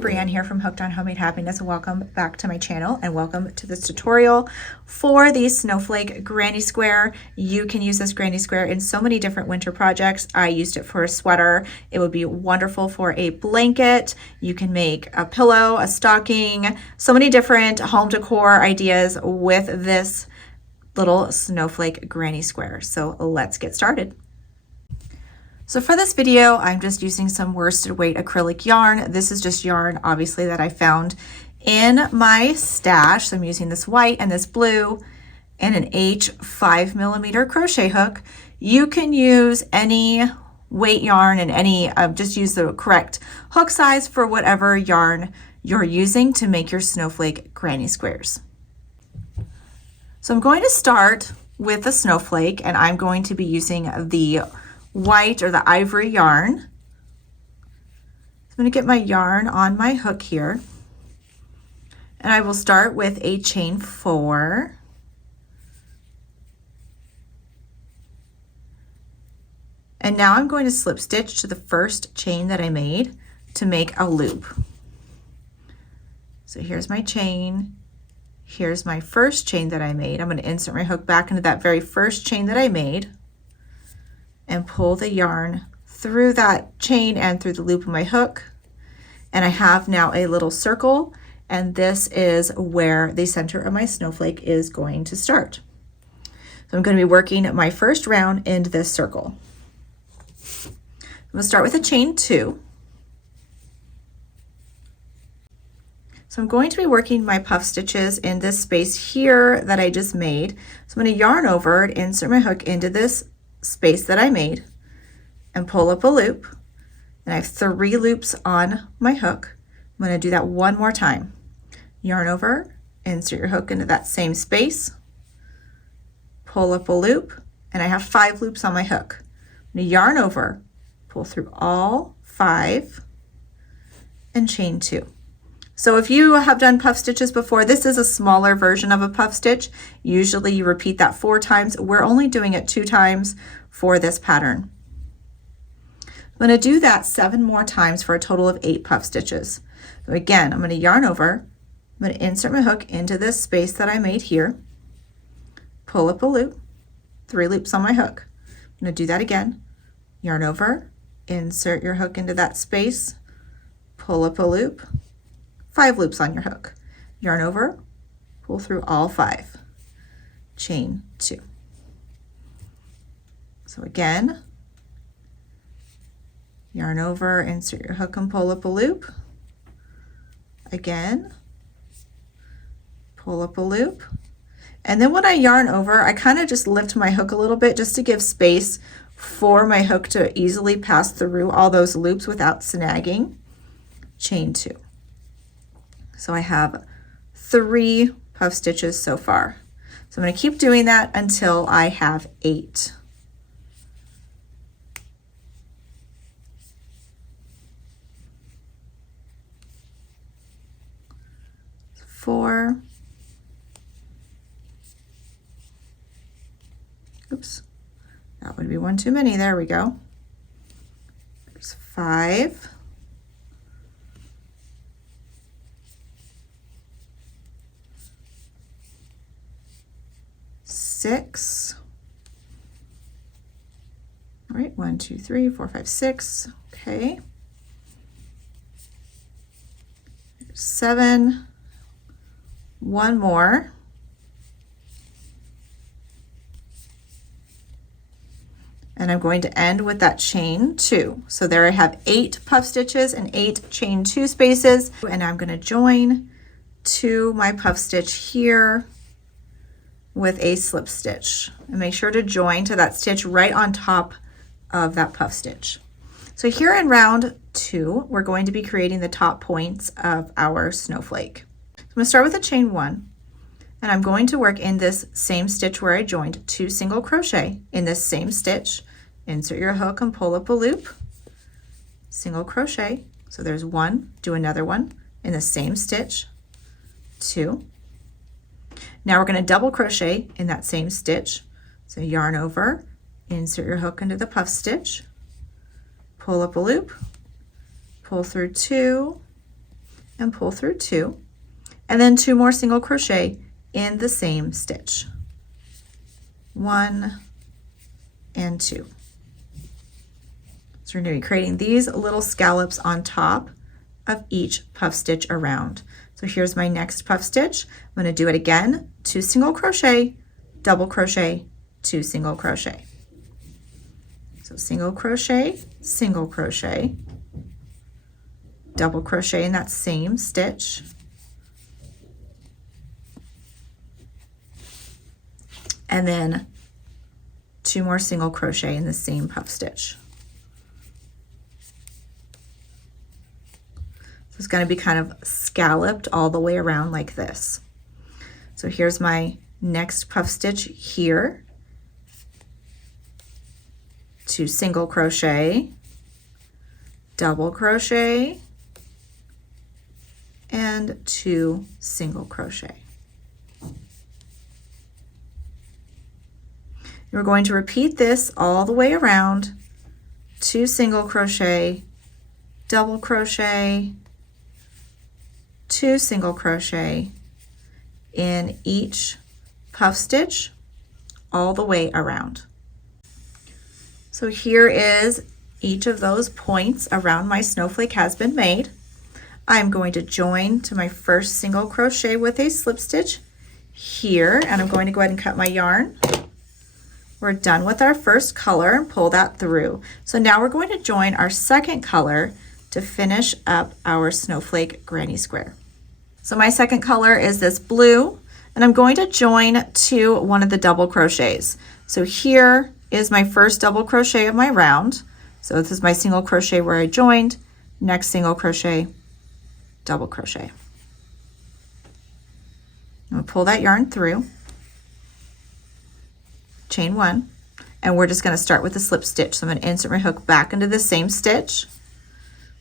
Brienne here from Hooked on Homemade Happiness. Welcome back to my channel and welcome to this tutorial for the Snowflake Granny Square. You can use this Granny Square in so many different winter projects. I used it for a sweater. It would be wonderful for a blanket. You can make a pillow, a stocking, so many different home decor ideas with this little Snowflake Granny Square. So let's get started. So for this video, I'm just using some worsted weight acrylic yarn. This is just yarn, obviously, that I found in my stash. So I'm using this white and this blue and an H 5mm crochet hook. You can use any weight yarn and any, just use the correct hook size for whatever yarn you're using to make your snowflake granny squares. So I'm going to start with the snowflake, and I'm going to be using the white or the ivory yarn. I'm going to get my yarn on my hook here, and I will start with a chain 4, and now I'm going to slip stitch to the first chain that I made to make a loop. So here's my chain, here's my first chain that I made. I'm going to insert my hook back into that very first chain that I made and pull the yarn through that chain and through the loop of my hook. And I have now a little circle, and this is where the center of my snowflake is going to start. So I'm going to be working my first round into this circle. I'm going to start with a chain 2. So I'm going to be working my puff stitches in this space here that I just made. So I'm going to yarn over and insert my hook into this space that I made and pull up a loop, and I have 3 loops on my hook. I'm going to do that one more time. Yarn over, insert your hook into that same space, pull up a loop, and I have 5 loops on my hook. I'm going to yarn over, pull through all 5, and chain 2. So if you have done puff stitches before, this is a smaller version of a puff stitch. Usually you repeat that 4 times. We're only doing it 2 times for this pattern. I'm going to do that 7 more times for a total of 8 puff stitches. So again, I'm going to yarn over, I'm going to insert my hook into this space that I made here, pull up a loop, 3 loops on my hook. I'm going to do that again. Yarn over, insert your hook into that space, pull up a loop, 5 loops on your hook. Yarn over, pull through all 5, chain 2. So again, yarn over, insert your hook and pull up a loop. Again, pull up a loop. And then when I yarn over, I kind of just lift my hook a little bit just to give space for my hook to easily pass through all those loops without snagging. Chain 2. So I have 3 puff stitches so far. So I'm going to keep doing that until I have 8. 4. Oops, that would be 1 too many. There we go. There's 5. 6. All right, 1, 2, 3, 4, 5, 6. Okay. 7. 1 more. And I'm going to end with that chain 2. So there I have 8 puff stitches and 8 chain 2 spaces. And I'm going to join to my puff stitch here with a slip stitch, and make sure to join to that stitch right on top of that puff stitch. So here in round 2, we're going to be creating the top points of our snowflake. So I'm going to start with a chain 1, and I'm going to work in this same stitch where I joined 2 single crochet in this same stitch. Insert your hook and pull up a loop, single crochet, So there's one, do another one in the same stitch, 2. Now we're going to double crochet in that same stitch. So yarn over, insert your hook into the puff stitch, pull up a loop, pull through 2, and pull through 2, and then 2 more single crochet in the same stitch. 1 and 2. So we're going to be creating these little scallops on top of each puff stitch around. So here's my next puff stitch. I'm going to do it again, 2 single crochet, double crochet, 2 single crochet. So single crochet, double crochet in that same stitch, and then 2 more single crochet in the same puff stitch. So it's going to be kind of scalloped all the way around like this. So here's my next puff stitch here, 2 single crochet, double crochet, and 2 single crochet. We're going to repeat this all the way around, 2 single crochet, double crochet, 2 single crochet in each puff stitch all the way around. So here is each of those points around my snowflake has been made. I'm going to join to my first single crochet with a slip stitch here, and I'm going to go ahead and cut my yarn. We're done with our first color and pull that through. So now we're going to join our second color to finish up our snowflake granny square. So my second color is this blue, and I'm going to join to one of the double crochets. So here is my first double crochet of my round. So this is my single crochet where I joined, next single crochet, double crochet. I'm going to pull that yarn through, chain 1, and we're just going to start with a slip stitch. So I'm going to insert my hook back into the same stitch,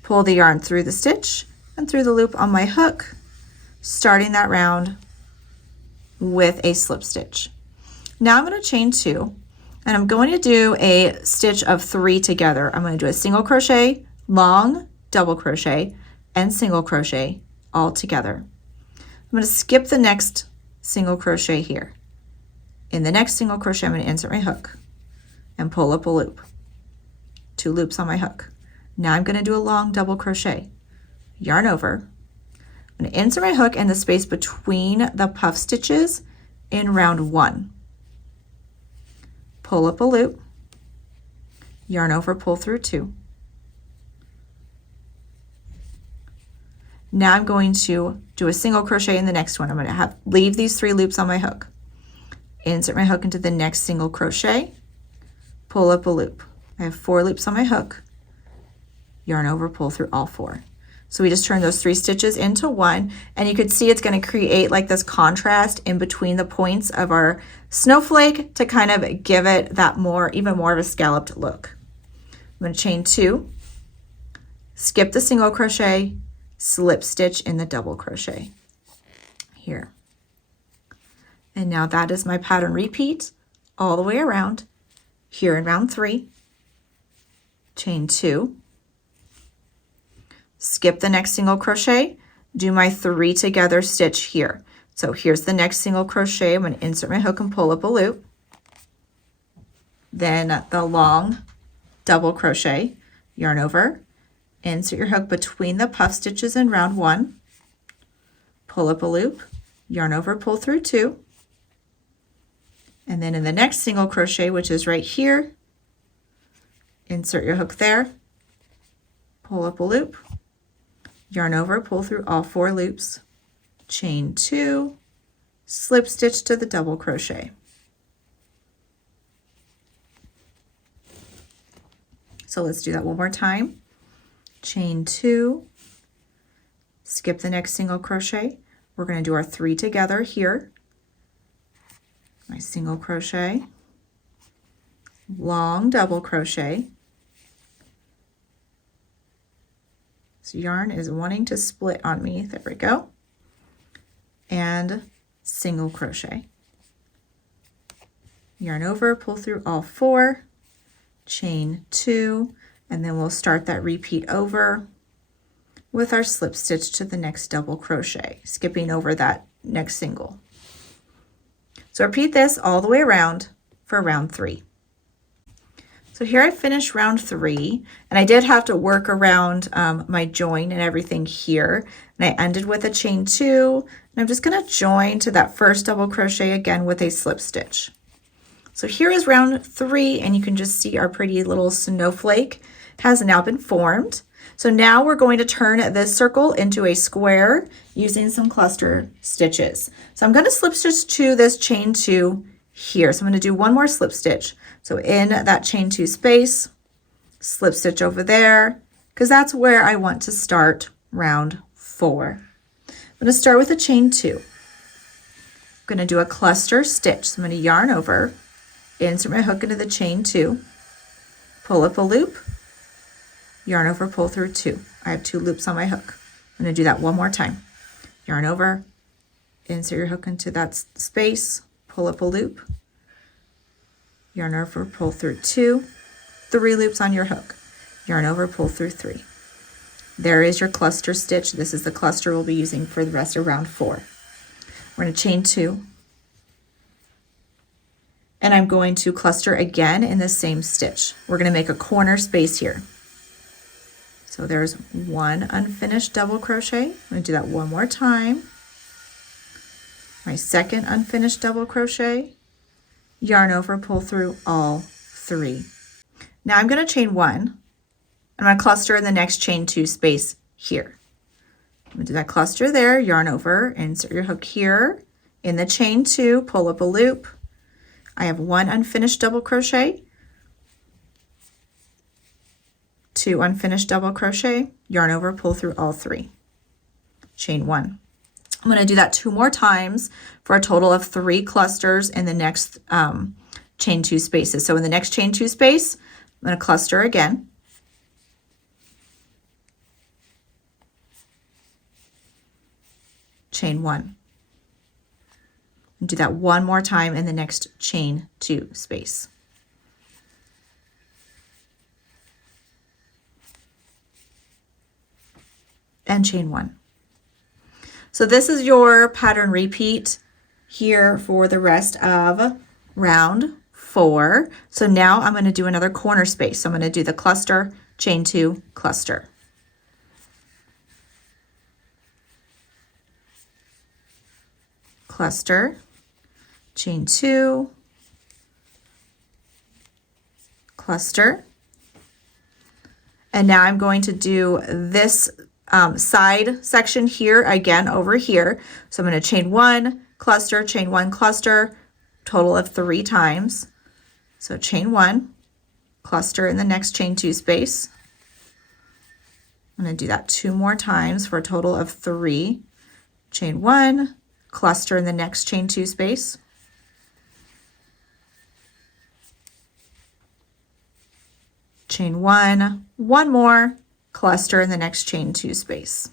pull the yarn through the stitch and through the loop on my hook, starting that round with a slip stitch. Now I'm going to chain 2, and I'm going to do a stitch of 3 together. I'm going to do a single crochet, long double crochet, and single crochet all together. I'm going to skip the next single crochet here. In the next single crochet, I'm going to insert my hook and pull up a loop, 2 loops on my hook. Now I'm going to do a long double crochet, yarn over. I'm going to insert my hook in the space between the puff stitches in round 1. Pull up a loop, yarn over, pull through 2. Now I'm going to do a single crochet in the next one. I'm going to leave these 3 loops on my hook. Insert my hook into the next single crochet, pull up a loop. I have 4 loops on my hook, yarn over, pull through all 4. So we just turn those 3 stitches into 1, and you could see it's going to create like this contrast in between the points of our snowflake to kind of give it that even more of a scalloped look. I'm going to chain 2, skip the single crochet, slip stitch in the double crochet here. And now that is my pattern repeat all the way around. Here in round 3, chain 2, skip the next single crochet, do my 3 together stitch here. So here's the next single crochet. I'm going to insert my hook and pull up a loop. Then the long double crochet, yarn over, insert your hook between the puff stitches in round 1, pull up a loop, yarn over, pull through 2. And then in the next single crochet, which is right here, insert your hook there, pull up a loop, yarn over, pull through all 4 loops, chain 2, slip stitch to the double crochet. So let's do that one more time. Chain 2, skip the next single crochet. We're going to do our 3 together here. My single crochet, long double crochet, So yarn is wanting to split on me. There we go. And single crochet. Yarn over, pull through all 4, chain 2, and then we'll start that repeat over with our slip stitch to the next double crochet, skipping over that next single. So repeat this all the way around for round 3. So here I finished round 3, and I did have to work around my join and everything here. And I ended with a chain 2, and I'm just going to join to that first double crochet again with a slip stitch. So here is round 3, and you can just see our pretty little snowflake has now been formed. So now we're going to turn this circle into a square using some cluster stitches. So I'm going to slip stitch to this chain 2 here. So I'm going to do one more slip stitch. So in that chain 2 space, slip stitch over there, because that's where I want to start round 4. I'm going to start with a chain 2. I'm going to do a cluster stitch. So I'm going to yarn over, insert my hook into the chain 2, pull up a loop, yarn over, pull through 2. I have 2 loops on my hook. I'm going to do that one more time. Yarn over, insert your hook into that space, pull up a loop, yarn over, pull through 2, 3 loops on your hook, yarn over, pull through 3. There is your cluster stitch. This is the cluster we'll be using for the rest of round 4. We're going to chain 2, and I'm going to cluster again in the same stitch. We're going to make a corner space here. So there's one unfinished double crochet. I'm going to do that one more time. My second unfinished double crochet, yarn over, pull through all 3. Now I'm going to chain 1. I'm going to cluster in the next chain 2 space here. I'm going to do that cluster there, yarn over, insert your hook here. In the chain 2, pull up a loop. I have 1 unfinished double crochet, 2 unfinished double crochet, yarn over, pull through all 3. Chain 1. I'm going to do that 2 more times for a total of 3 clusters in the next chain 2 spaces. So in the next chain 2 space, I'm going to cluster again. Chain 1. And do that one more time in the next chain 2 space. And chain 1. So this is your pattern repeat here for the rest of round 4. So now I'm going to do another corner space. So I'm going to do the cluster, chain 2, cluster. Cluster, chain 2, cluster. And now I'm going to do this side section here again over here. So I'm going to chain 1, cluster, chain 1, cluster, total of 3 times. So chain 1, cluster in the next chain 2 space. I'm going to do that 2 more times for a total of 3. Chain 1, cluster in the next chain 2 space. Chain 1, 1 more, cluster in the next chain 2 space.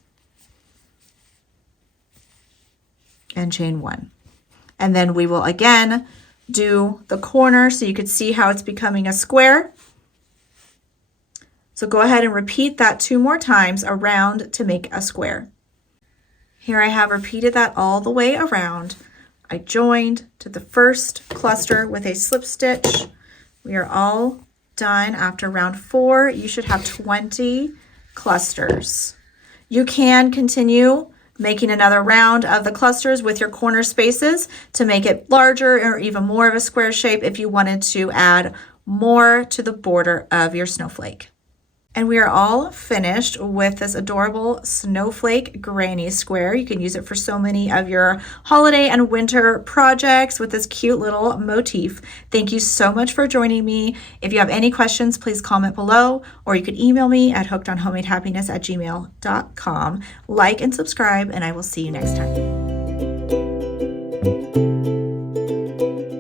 And chain 1. And then we will again do the corner so you could see how it's becoming a square. So go ahead and repeat that 2 more times around to make a square. Here I have repeated that all the way around. I joined to the first cluster with a slip stitch. We are all done. After round 4, you should have 20 clusters. You can continue making another round of the clusters with your corner spaces to make it larger or even more of a square shape if you wanted to add more to the border of your snowflake. And we are all finished with this adorable snowflake granny square. You can use it for so many of your holiday and winter projects with this cute little motif. Thank you so much for joining me. If you have any questions, please comment below, or you could email me at hookedonhomemadehappiness@gmail.com. Like and subscribe, and I will see you next time.